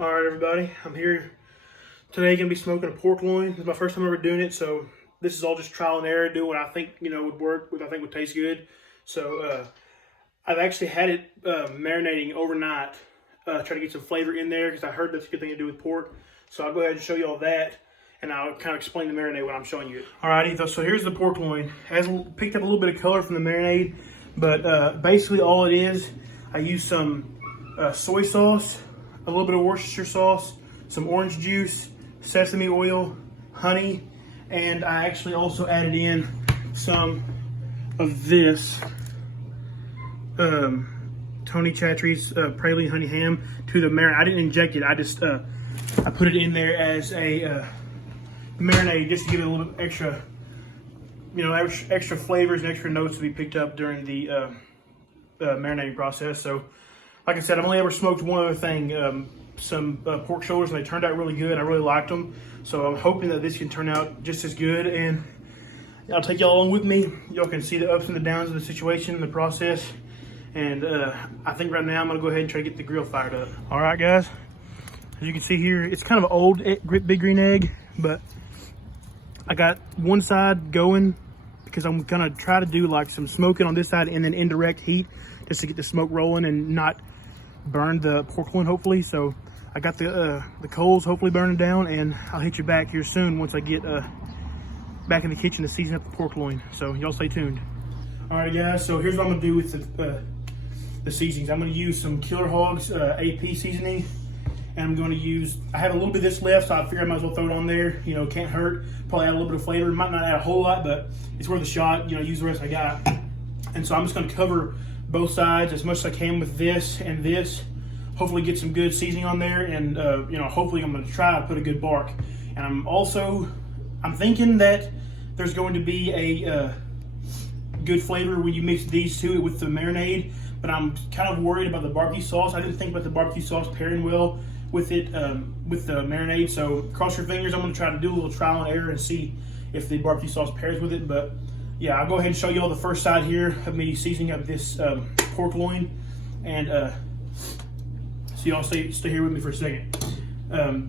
All right, everybody, I'm here today. Gonna be smoking a pork loin. This is my first time ever doing it, so this is all just trial and error. Do what I think would work, what I think would taste good. So I've actually had it marinating overnight, try to get some flavor in there because I heard that's a good thing to do with pork. So I'll go ahead and show you all that, and I'll kind of explain the marinade when I'm showing you it. Alrighty, so here's the pork loin. Has picked up a little bit of color from the marinade, but basically all it is, I use some soy sauce, a little bit of Worcestershire sauce, some orange juice, sesame oil, honey, and I actually also added in some of this Tony Chachere's praline honey ham to the marinade. I didn't inject it. I just I put it in there as a marinade just to give it a little bit extra, extra flavors and extra notes to be picked up during the marinating process. So, like I said, I've only ever smoked one other thing, some pork shoulders, and they turned out really good. I really liked them. So I'm hoping that this can turn out just as good, and I'll take y'all along with me. Y'all can see the ups and the downs of the situation and the process. And I think right now I'm gonna go ahead and try to get the grill fired up. All right, guys, as you can see here, it's kind of an old big green egg, but I got one side going because I'm gonna try to do like some smoking on this side and then indirect heat just to get the smoke rolling and not burn the pork loin, hopefully. So I got the coals hopefully burning down, and I'll hit you back here soon once I get back in the kitchen to season up the pork loin. So y'all stay tuned. All right, guys, so here's what I'm gonna do with the seasonings. I'm gonna use some Killer Hogs AP seasoning, and I'm gonna use, I have a little bit of this left, so I figured I might as well throw it on there. Can't hurt. Probably add a little bit of flavor. Might not add a whole lot, but it's worth a shot. Use the rest I got. And so I'm just gonna cover both sides as much as I can with this and this. Hopefully get some good seasoning on there, and hopefully I'm gonna try to put a good bark. And I'm thinking that there's going to be a good flavor when you mix these two with the marinade, but I'm kind of worried about the barbecue sauce. I didn't think about the barbecue sauce pairing well with it, with the marinade. So cross your fingers. I'm gonna try to do a little trial and error and see if the barbecue sauce pairs with it. But yeah, I'll go ahead and show you all the first side here of me seasoning up this pork loin, and so y'all stay here with me for a second.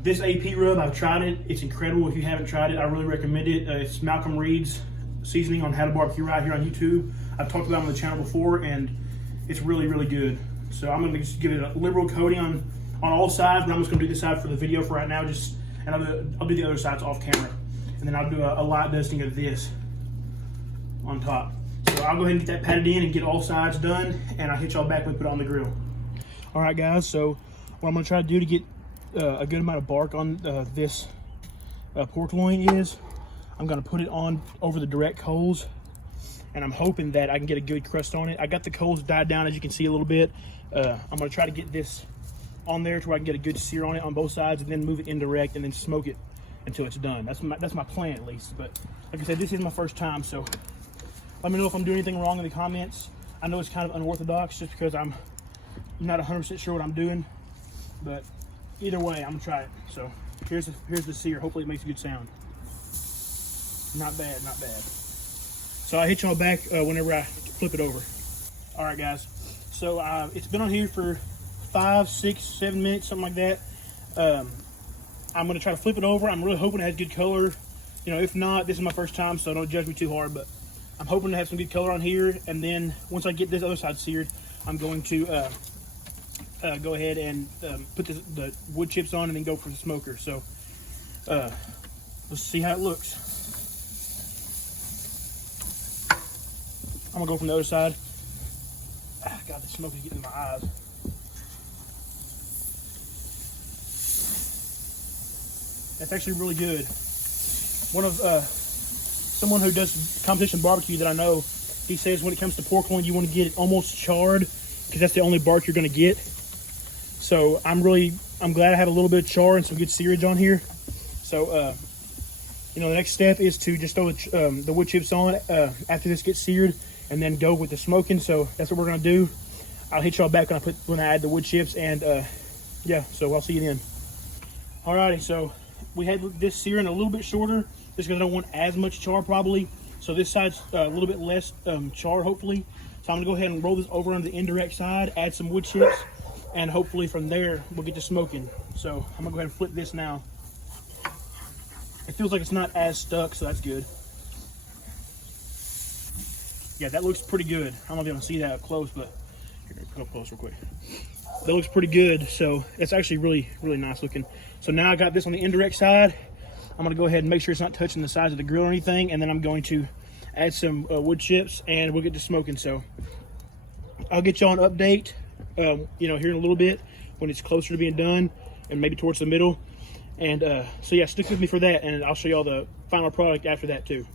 This AP rub, I've tried it. It's incredible. If you haven't tried it, I really recommend it. It's Malcolm Reed's seasoning on How to Barbecue right here on YouTube. I've talked about it on the channel before, and it's really, really good. So I'm gonna just give it a liberal coating on all sides, but I'm just gonna do this side for the video for right now. And I'll do the other sides off camera, and then I'll do a light dusting of this on top. So I'll go ahead and get that patted in and get all sides done, and I'll hit y'all back when we put it on the grill. All right, guys, so what I'm gonna try to do to get a good amount of bark on this pork loin is I'm gonna put it on over the direct coals, and I'm hoping that I can get a good crust on it. I got the coals dyed down, as you can see a little bit. I'm gonna try to get this on there to where I can get a good sear on it on both sides, and then move it indirect and then smoke it until it's done. That's my plan, at least. But like I said, this is my first time, so let me know if I'm doing anything wrong in the comments. I know it's kind of unorthodox just because I'm not 100% sure what I'm doing, but either way, I'm gonna try it. So here's the sear. Hopefully it makes a good sound. Not bad, not bad. So I'll hit y'all back whenever I flip it over. All right, guys. So it's been on here for 5, 6, 7 minutes, something like that. I'm gonna try to flip it over. I'm really hoping it has good color. If not, this is my first time, so don't judge me too hard, but I'm hoping to have some good color on here. And then once I get this other side seared, I'm going to go ahead and put the wood chips on and then go for the smoker. So let's see how it looks. I'm gonna go from the other side. God, the smoke is getting in my eyes. That's actually really good. One of someone who does competition barbecue that I know, he says when it comes to pork loin, you want to get it almost charred because that's the only bark you're gonna get. So I'm glad I have a little bit of char and some good searage on here. So the next step is to just throw the wood chips on after this gets seared, and then go with the smoking. So that's what we're gonna do. I'll hit y'all back when I add the wood chips, and yeah, so I'll see you then. Alrighty, so we had this searing a little bit shorter just because I don't want as much char probably. So this side's a little bit less char hopefully. So I'm gonna go ahead and roll this over on the indirect side, add some wood chips, and hopefully from there we'll get to smoking. So I'm gonna go ahead and flip this now. It feels like it's not as stuck, so that's good. Yeah, that looks pretty good. I don't know if you can see that up close, but here, put up close real quick. That looks pretty good. So it's actually really, really nice looking. So now I got this on the indirect side. I'm gonna go ahead and make sure it's not touching the sides of the grill or anything, and then I'm going to add some wood chips, and we'll get to smoking. So I'll get y'all an update, you know, here in a little bit when it's closer to being done, and maybe towards the middle. And so yeah, stick with me for that, and I'll show y'all the final product after that too.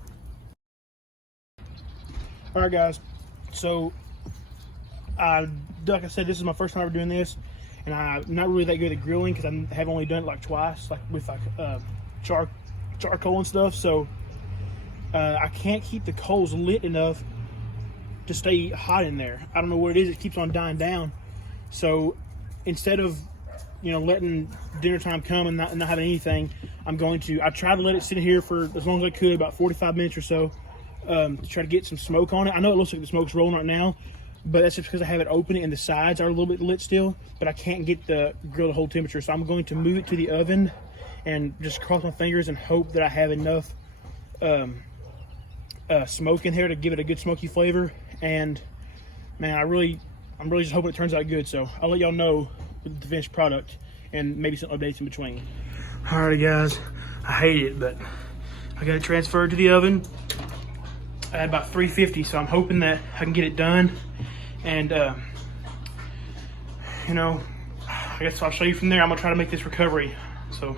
All right, guys. So, like I said, this is my first time ever doing this, and I'm not really that good at grilling because I have only done it like twice, like with like charcoal and stuff. So I can't keep the coals lit enough to stay hot in there. I don't know what it is. It keeps on dying down. So instead of, you know, letting dinner time come and not having anything, I tried to let it sit here for as long as I could, about 45 minutes or so, to try to get some smoke on it. I know it looks like the smoke's rolling right now, but that's just because I have it open and the sides are a little bit lit still, but I can't get the grill to hold temperature. So I'm going to move it to the oven and just cross my fingers and hope that I have enough smoke in here to give it a good smoky flavor. And man, I'm really just hoping it turns out good. So I'll let y'all know the finished product and maybe some updates in between. Alrighty, guys, I hate it, but I got it transferred to the oven. I had about 350, so I'm hoping that I can get it done. And you know, I guess I'll show you from there. I'm gonna try to make this recovery, so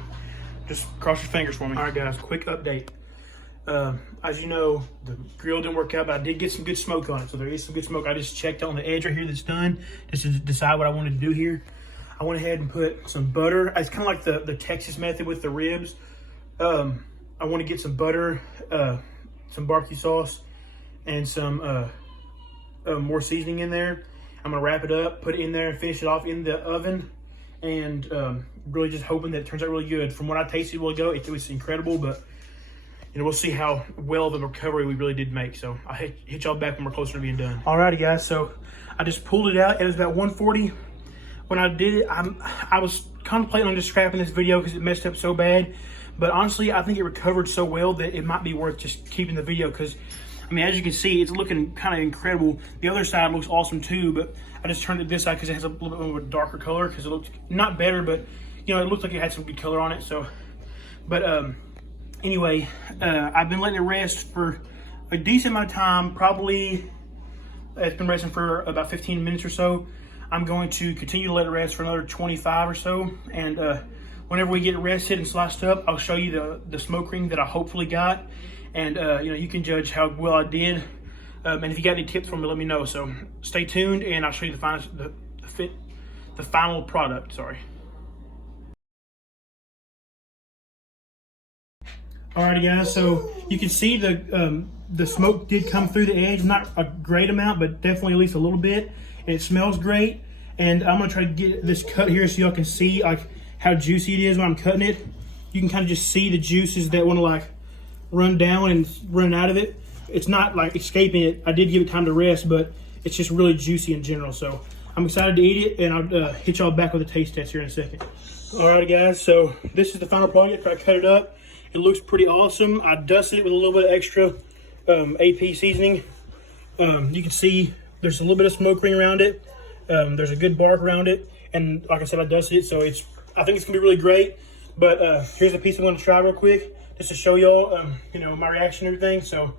just cross your fingers for me. All right, guys, quick update. As you know, the grill didn't work out, but I did get some good smoke on it. So there is some good smoke. I just checked on the edge right here that's done, just to decide what I wanted to do here. I went ahead and put some butter. It's kind of like the Texas method with the ribs. I want to get some butter, some barbecue sauce, and some more seasoning in there. I'm gonna wrap it up, put it in there, and finish it off in the oven. And really just hoping that it turns out really good. From what I tasted a while ago, it was incredible, but you know, we'll see how well of a recovery we really did make. So I'll hit y'all back when we're closer to being done. Alrighty, guys, so I just pulled it out. It was about 140. When I did it, I was contemplating on just scrapping this video because it messed up so bad. But honestly, I think it recovered so well that it might be worth just keeping the video because, I mean, as you can see, it's looking kind of incredible. The other side looks awesome too, but I just turned it this side because it has a little bit of a darker color because it looked not better, but you know, it looked like it had some good color on it. So, but anyway, I've been letting it rest for a decent amount of time. Probably it's been resting for about 15 minutes or so. I'm going to continue to let it rest for another 25 or so. And whenever we get it rested and sliced up, I'll show you the smoke ring that I hopefully got. And you know, you can judge how well I did. And if you got any tips for me, let me know. So stay tuned, and I'll show you the final product. Sorry. Alrighty, guys. So you can see the smoke did come through the edge. Not a great amount, but definitely at least a little bit. And it smells great. And I'm gonna try to get this cut here so y'all can see like how juicy it is when I'm cutting it. You can kind of just see the juices that want to like run down and run out of it. It's not like escaping it. I did give it time to rest, but it's just really juicy in general. So I'm excited to eat it, and I'll hit y'all back with a taste test here in a second. Alrighty, guys. So this is the final product. I cut it up. It looks pretty awesome. I dusted it with a little bit of extra AP seasoning. You can see there's a little bit of smoke ring around it. There's a good bark around it. And like I said, I dusted it, so I think it's gonna be really great. But here's a piece I'm gonna try real quick, just to show y'all, you know, my reaction and everything. So,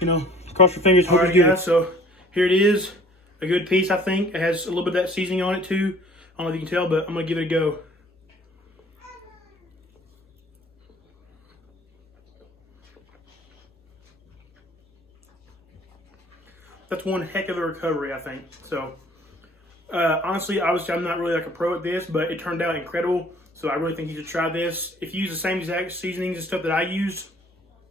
you know, cross your fingers. Alright, guys, so here it is. A good piece, I think. It has a little bit of that seasoning on it too. I don't know if you can tell, but I'm gonna give it a go. That's one heck of a recovery, I think. So, honestly, obviously, I'm not really like a pro at this, but it turned out incredible. So I really think you should try this. If you use the same exact seasonings and stuff that I used,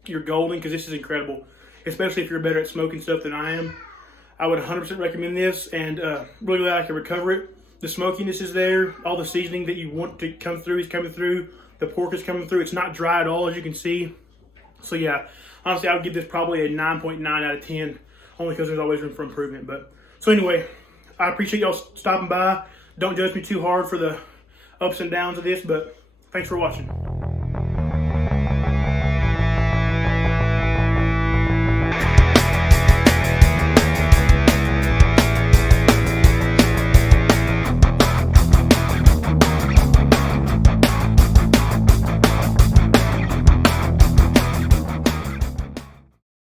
you're golden, because this is incredible. Especially if you're better at smoking stuff than I am. I would 100% recommend this, and really glad I can recover it. The smokiness is there. All the seasoning that you want to come through is coming through. The pork is coming through. It's not dry at all, as you can see. So yeah, honestly, I would give this probably a 9.9 out of 10. Only because there's always room for improvement. But so anyway, I appreciate y'all stopping by. Don't judge me too hard for the ups and downs of this, but thanks for watching.